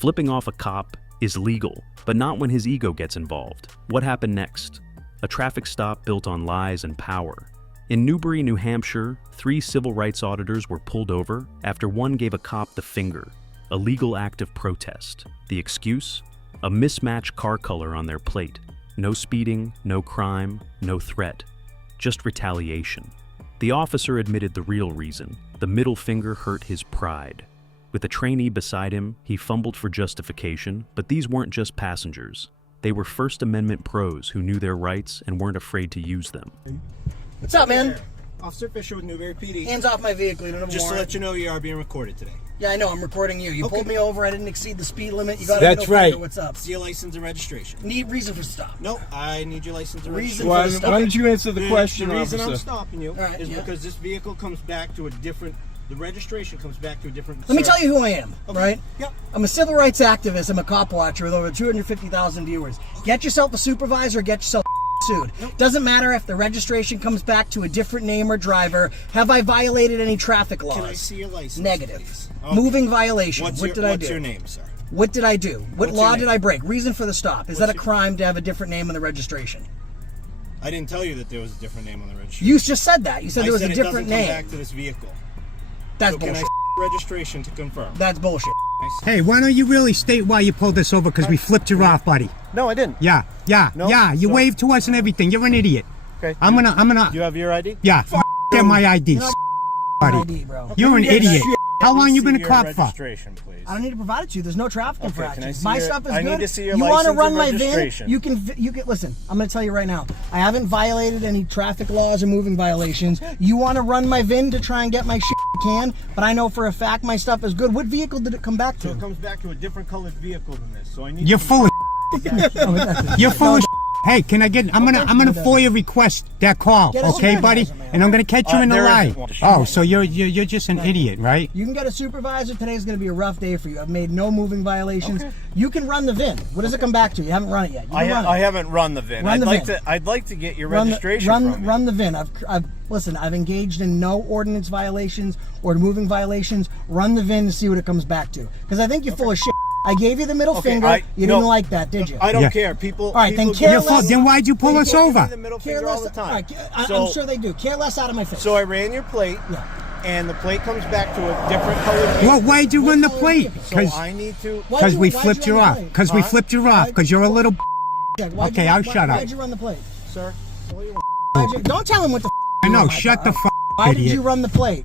Flipping off a cop is legal, but not when his ego gets involved. What happened next? A traffic stop built on lies and power. In Newbury, New Hampshire, 3 civil rights auditors were pulled over after one gave a cop the finger, a legal act of protest. The excuse? A mismatched car color on their plate. No speeding, no crime, no threat. Just retaliation. The officer admitted the real reason. The middle finger hurt his pride. With a trainee beside him, he fumbled for justification, but these weren't just passengers. They were First Amendment pros who knew their rights and weren't afraid to use them. What's up, man? Officer Fisher with Newbury PD. Hands off my vehicle. You don't have a Just to warrant. let you know, you are being recorded today. Yeah, I know. I'm recording you. You Okay. pulled me over. I didn't exceed the speed limit. You got That's right. What's up? See your license and registration. Need reason for stop. No, I need your license and Reason registration. for Why don't you answer the question, The reason I'm officer? stopping you Right, is yeah. because this vehicle comes back to a different. The registration comes back to a different. Let me tell you who I am, Okay. right? Yep. I'm a civil rights activist. I'm a cop watcher with over 250,000 viewers. Get yourself a supervisor, get yourself sued. Doesn't matter if the registration comes back to a different name or driver. Have I violated any traffic laws? Can I see your license? Negative. Please? Okay. Moving violation. What's What did I do? What's your name, sir? What did I do? What What's law your did name? I break? Reason for the stop. Is What's that a your- crime to have a different name on the registration? I didn't tell you that there was a different name on the registration. You just said that. You said there was a it different doesn't come name. back to this vehicle. That's So can I bullshit. see registration to confirm? That's bullshit. Hey, why don't you really state why you pulled us over? Because we flipped you off, buddy. No, I didn't. Yeah. No, You so- waved to us and everything. You're an idiot. Okay. I'm gonna. You have your ID? Yeah. Get my ID, You're not buddy. ID, bro. You're an idiot. How long you been a Your cop for? registration, please. I don't need to provide it to you. There's no traffic Okay, can I infractions. see My your- stuff is I good. need to see your you want to license run and my VIN? registration. You can listen. I'm going to tell you right now. I haven't violated any traffic laws or moving violations. You want to run my VIN to try and get my shit? You can, but I know for a fact my stuff is good. What vehicle did it come back So to? it comes back to a different colored vehicle than this. So I need. You're to full of. You're full of. No, Hey, can I get? I'm gonna FOIA request that call, Get a okay, buddy? supervisor, man. And I'm gonna catch you in the there lie. isn't one. Oh, so you're just an idiot, right? You can get a supervisor. Today's going to be a rough day for you. I've made no moving violations. Okay. You can run the VIN. What does it come back to? You haven't run it yet. You can run it. I haven't run the VIN. Run the VIN. I'd like to get your Run the- registration run, from you. run the VIN. I've engaged in no ordinance violations or moving violations. Run the VIN to see what it comes back to. Because I think you're full of shit. I gave you the middle Okay, finger. You no, didn't like that, did you? I don't Yeah. care. People. All right, then people care You're give full. less. Then why'd you pull us me over? the middle Care finger all less. the time. All right, I'm So- sure they do. Care less out of my face. So I ran your plate, Yeah. and the plate comes back to a different colored vehicle. Well, why'd you run the plate? So I need to. Why'd Because you- we why'd flipped you run the off. plate? Because we Huh? flipped you off. Because you're a little. Why'd Okay, you- I'll shut up. Why'd you run the plate? Sir, what do you want? Don't tell him what the I know. Oh my Shut God. the fuck, Why did idiot. you run the plate?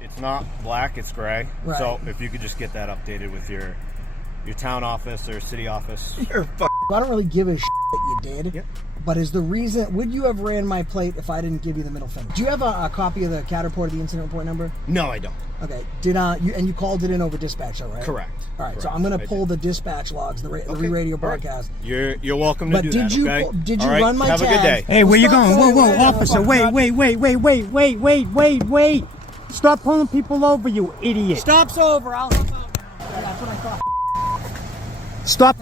It's not black, it's gray. Right. So if you could just get that updated with your town office or city office. You're I don't really give a shit that you did. Yep. But is the reason, would you have ran my plate if I didn't give you the middle finger? Do you have a copy of the CAT report of the incident report number? No, I don't. Okay. Did you called it in over dispatch, all right? Correct. All right. So Correct. I'm going to I pull did. the dispatch logs, the Okay. radio All right. broadcast. You're welcome to But do did that. you Okay. did you All right. run my Have a good tag? day. Hey, where you Stop going? Whoa, pulling whoa, right now, officer! fuck Wait! Stop pulling people over, you idiot! Stops over. I'll help out. Yeah, that's what I thought. Stop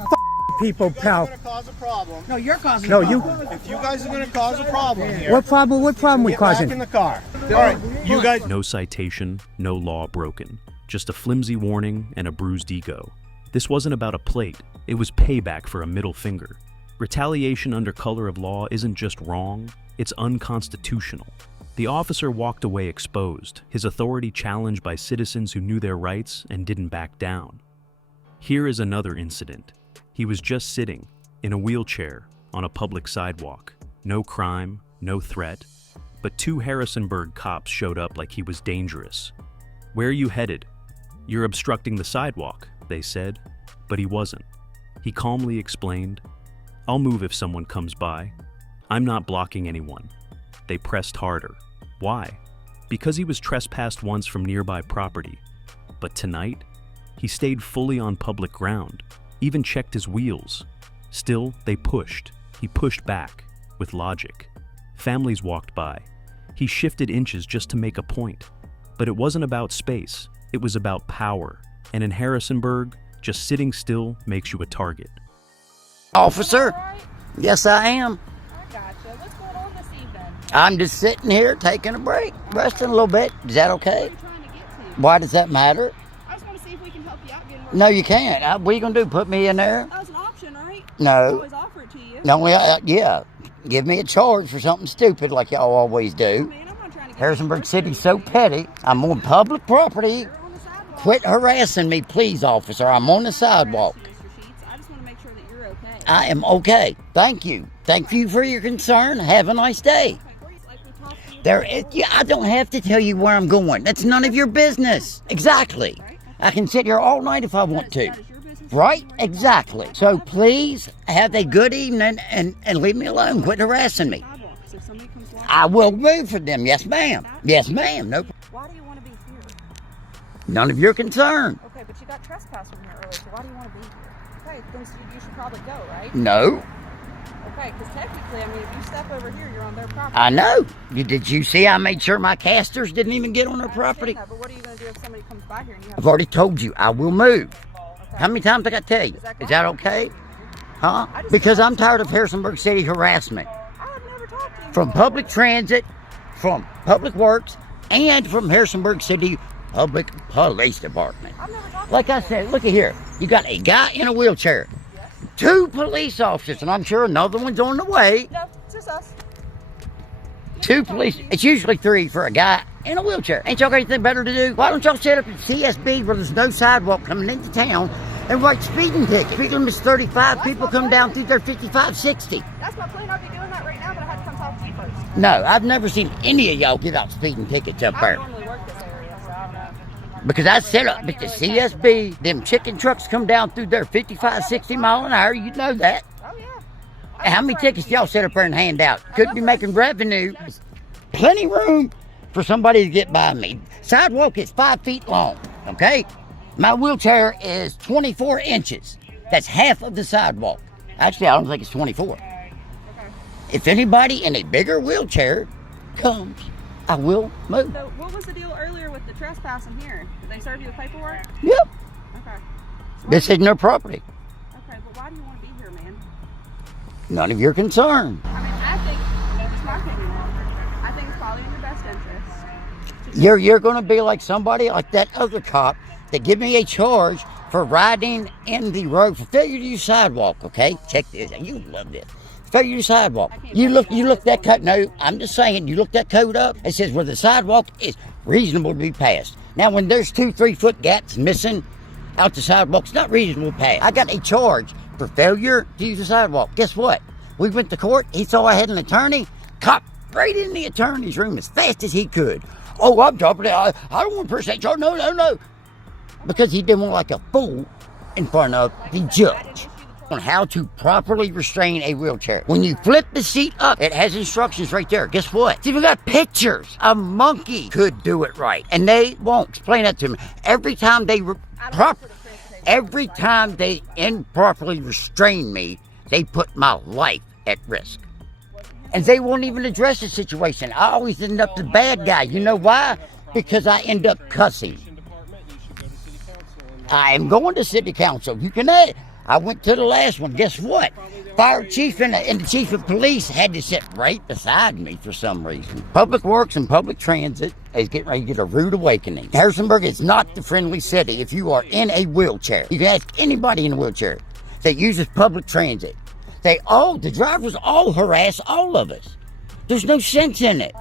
people, You guys are pal. gonna cause a problem. No, you're causing No, a you. problem. If you guys are gonna cause a problem here, What problem? What problem we get back causing? in the car. All right, you guys. No citation, no law broken. Just a flimsy warning and a bruised ego. This wasn't about a plate. It was payback for a middle finger. Retaliation under color of law isn't just wrong, it's unconstitutional. The officer walked away exposed, his authority challenged by citizens who knew their rights and didn't back down. Here is another incident. He was just sitting, in a wheelchair, on a public sidewalk. No crime, no threat, but 2 Harrisonburg cops showed up like he was dangerous. "Where are you headed?" "You're obstructing the sidewalk," they said, but he wasn't. He calmly explained, "I'll move if someone comes by. I'm not blocking anyone." They pressed harder. Why? Because he was trespassed once from nearby property. But tonight, he stayed fully on public ground, even checked his wheels. Still, they pushed. He pushed back, with logic. Families walked by. He shifted inches just to make a point. But it wasn't about space, it was about power. And in Harrisonburg, just sitting still makes you a target. Officer? All right. Yes, I am. I gotcha. What's going on this evening? I'm just sitting here taking a break, resting a little bit. Is that Where are okay? you trying to get to? Why does that matter? I just want to see if we can help you out getting No, you can't. What are you going to do, put me in there? That was an option, right? I No. always offer it to you. No, yeah. Give me a charge for something stupid like y'all always do. Man, I'm not trying to get Harrisonburg City's so petty. I'm on public property. You're on the sidewalk. Quit harassing me, please, officer. I'm on the sidewalk. Mr. Sheets. I just want to make sure that you're okay. I am okay. Thank you. Thank you for your concern. Have a nice day. Okay, where you, like we talked to you I don't have to tell you where I'm going. That's none of your business. Exactly. I can sit here all night if I want to. That is your business. Right? Exactly. So please have a good evening and leave me alone. Quit harassing me. Sidewalk. So if somebody comes walking, I will move for them. Yes, ma'am. Yes, ma'am. No, why do you want to be here? none of your concern. Okay, but you got trespassed from here earlier, so why do you want to be here? Okay, then you should probably go, right? No, Okay, because technically, I mean, if you step over here, you're on their property. I know. Did you see I made sure my casters didn't even get on their I property? understand that, but what are you going to do if somebody comes by here and you have I've already told you I will move. Okay. How many times I got to tell you? Is that okay? Huh? I just- Because I'm tired of Harrisonburg City harassment. I've never talked to you From before. public transit, from public works, and from Harrisonburg City Public Police Department. I've never talked Like to you I said, look at here. You got a guy in a wheelchair, 2 police officers, and I'm sure another one's on the way. No, it's just us. 2 police. It's usually 3 for a guy in a wheelchair. Ain't y'all got anything better to do? Why don't y'all set up at CSB where there's no sidewalk coming into town and write speeding tickets? Speed limit's 35. People come down through there 55, 60. That's my plan. I'd be doing that right now, but I had to come talk to you first. No, I've never seen any of y'all give out speeding tickets up I there. normally work this area, so I don't know. Because I set up at the CSB, them chicken trucks come down through there 55, 60 mile an hour. You know that. Oh, yeah. And how many tickets y'all set up there and hand out? Could be making revenue. Plenty room for somebody to get by me. Sidewalk is 5 feet long, okay? My wheelchair is 24 inches. That's half of the sidewalk. Actually, I don't think it's 24. If anybody in a bigger wheelchair comes, I will move. So, what was the deal earlier with the trespassing here? Did they serve you with paperwork? Yep. Okay. This isn't their property. Okay, but why do you want to be here, man? None of your concern. I mean, I think, it's my opinion, I think it's probably in your best interest. You're going to be like somebody like that other cop that give me a charge for riding in the road for failure to use sidewalk. Okay, check this. You love this. Failure to use sidewalk. You look that code. No, I'm just saying. You look that code up. It says where the sidewalk is reasonable to be passed. Now, when there's 2-3 foot gaps missing out the sidewalk, it's not reasonable to pass. I got a charge for failure to use the sidewalk. Guess what? We went to court. He saw I had an attorney. Cop right in the attorney's room as fast as he could. Oh, I'm dropping it. I don't want to press that charge. No. Because he didn't want like a fool in front of the judge on how to properly restrain a wheelchair. When you flip the seat up, it has instructions right there. Guess what? It's even got pictures. A monkey could do it right, and they won't. Explain that to me. Every time they improperly restrain me, they put my life at risk. And they won't even address the situation. I always end up the bad guy. You know why? Because I end up cussing. I am going to city council. You can add. I went to the last one. Guess what? Fire chief and the chief of police had to sit right beside me for some reason. Public works and public transit is getting ready to get a rude awakening. Harrisonburg is not the friendly city if you are in a wheelchair. You can ask anybody in a wheelchair that uses public transit. The drivers all harass all of us. There's no sense in it.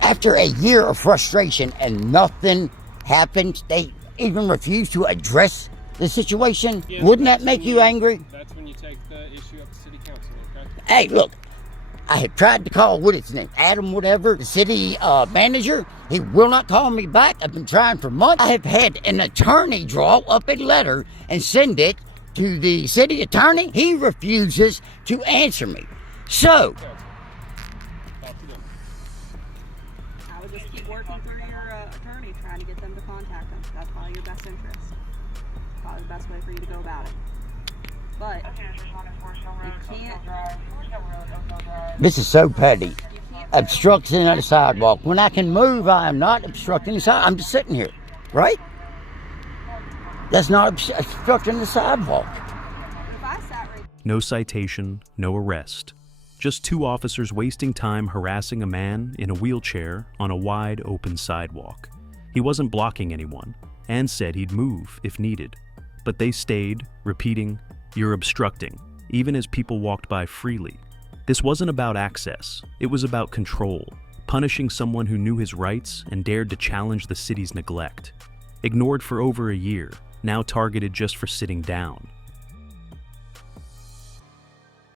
After a year of frustration and nothing happens, they even refuse to address the situation. Yeah, Wouldn't that make you angry? That's when you take the issue up to city council, okay? Hey, look, I have tried to call, what is his name, Adam whatever, the city manager. He will not call me back. I've been trying for months. I have had an attorney draw up a letter and send it to the city attorney. He refuses to answer me. So, Talk to them. I would just keep working through your attorney, trying to get them to contact them. That's probably your best interest. Probably the best way for you to go about it. But you can't. this is so petty. Obstruction of the sidewalk. When I can move, I am not obstructing the sidewalk. I'm just sitting here, right? That's not obstructing the sidewalk. If I sat right No citation, no arrest. Just 2 officers wasting time harassing a man in a wheelchair on a wide open sidewalk. He wasn't blocking anyone, and said he'd move if needed. But they stayed, repeating, "You're obstructing," even as people walked by freely. This wasn't about access, it was about control, punishing someone who knew his rights and dared to challenge the city's neglect. Ignored for over a year, now targeted just for sitting down.